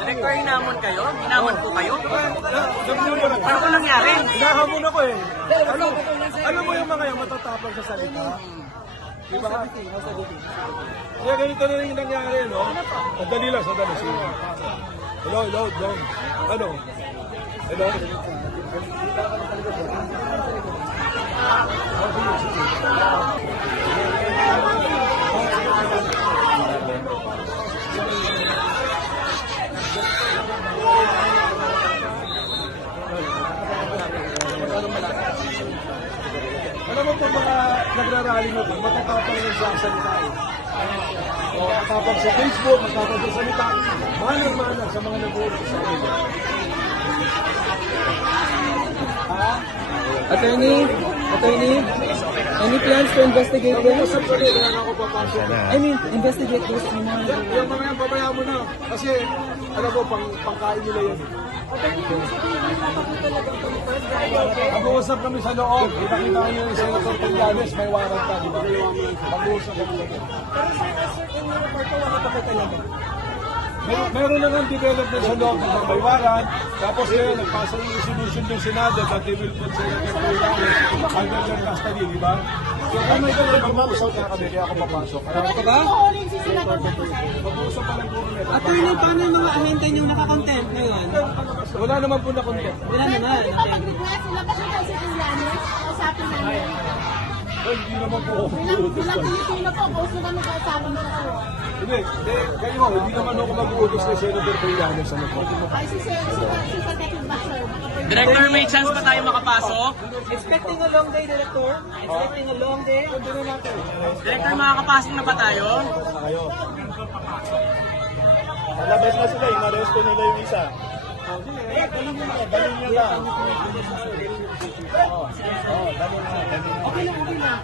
Director, hinamon kayo? Hinamon po kayo? Ano ko nangyari? Hinahamon ako eh. Alam mo yung mga yung matatapang sa salita? Diba? Kaya ganito na rin yung nangyari, no? Sandali lang, sandali. Hello, Dong. Ano? Hello? Alam mo po mga nagrarally mo po, matatapang yung siya ang salita eh. O matapang sa Facebook, matapang sa salita, manang-manang sa mga nag-uusap sa amin. Ha? Attorney, any plans to investigate them? Usap ko rin, kaya ako papasok. I mean, investigate those animals. Yung mga yan, pabayaan mo na. Kasi, alam mo, pangkain nila yun. Mag-uusap kami sa loob. Kita-kita kayo yung Senator Peñales, may warrant ka, di ba? Mag-uusap kami sa loob. Pero sir, in your report ko, wala pa kayo talaga. Meron na nga development sa loob ng may warrant. Tapos ngayon, nagpasa yung resolution ng Senado that they will put Senator Peñales under their custody, di ba? So kung may ganun, mag-uusap na kami, kaya ako papasok. Ano ka ba? Mag-uusap pa lang po kami. Attorney, paano yung mga ahente niyong nakakontent ngayon? Wala naman po na content. Wala naman. Pwede pa mag-request, ilabas yung tayo sa Pilanes, kausapin namin. Hindi naman po. Bilang Pilipino po, post na kami kausapin sa kayo. Hindi, kayo, hindi naman ako mag-utos kay Senator Peñales sa loob. Ay, si Secretary Baxter. Director, may chance pa tayo makapasok? Expecting a long day, Director? Expecting a long day? Director, makakapasok na ba tayo? Malabas na sila, inaresto nila yung isa. Dalhin nyo lang. Okay lang.